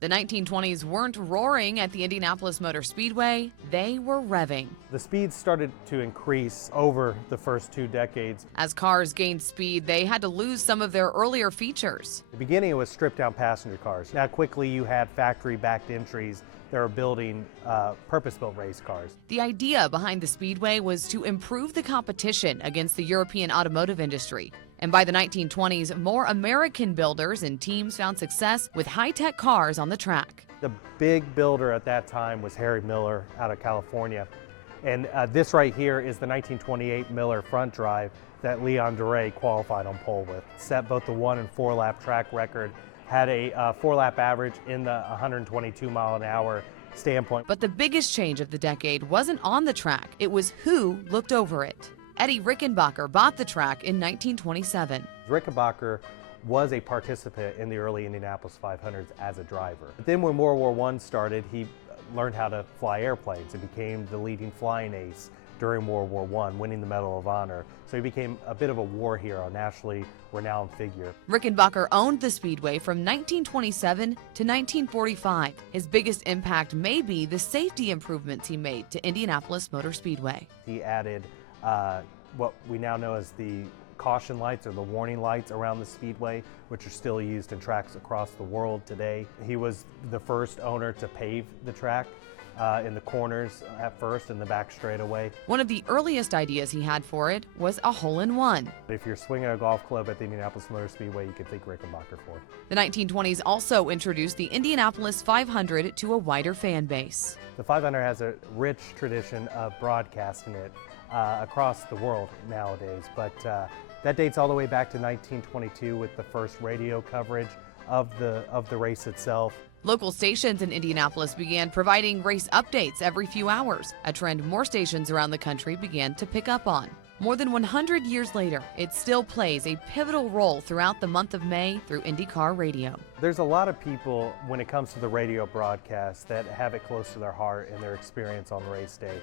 The 1920s weren't roaring at the Indianapolis Motor Speedway, they were revving. The speed started to increase over the first 2 decades. As cars gained speed, they had to lose some of their earlier features. In the beginning, it was stripped-down passenger cars. Now quickly you had factory-backed entries that were building purpose-built race cars. The idea behind the Speedway was to improve the competition against the European automotive industry. And by the 1920s, more American builders and teams found success with high-tech cars on the track. The big builder at that time was Harry Miller out of California. And this right here is the 1928 Miller front drive that Leon Duray qualified on pole with. Set both the 1 and 4 lap track record, had a 4 lap average in the 122 mile an hour standpoint. But the biggest change of the decade wasn't on the track, it was who looked over it. Eddie Rickenbacker bought the track in 1927. Rickenbacker was a participant in the early Indianapolis 500s as a driver. But then when World War I started, he learned how to fly airplanes and became the leading flying ace during World War I, winning the Medal of Honor. So he became a bit of a war hero, a nationally renowned figure. Rickenbacker owned the Speedway from 1927 to 1945. His biggest impact may be the safety improvements he made to Indianapolis Motor Speedway. He added what we now know as the caution lights or the warning lights around the Speedway, which are still used in tracks across the world today. He was the first owner to pave the track in the corners at first and the back straightaway. One of the earliest ideas he had for it was a hole-in-one. If you're swinging a golf club at the Indianapolis Motor Speedway, you can think Rickenbacker for it. The 1920s also introduced the Indianapolis 500 to a wider fan base. The 500 has a rich tradition of broadcasting it across the world nowadays, but that dates all the way back to 1922 with the first radio coverage of the race itself. Local stations in Indianapolis began providing race updates every few hours, a trend more stations around the country began to pick up on. More than 100 years later, it still plays a pivotal role throughout the month of May through IndyCar radio. There's a lot of people, when it comes to the radio broadcast, that have it close to their heart and their experience on race day.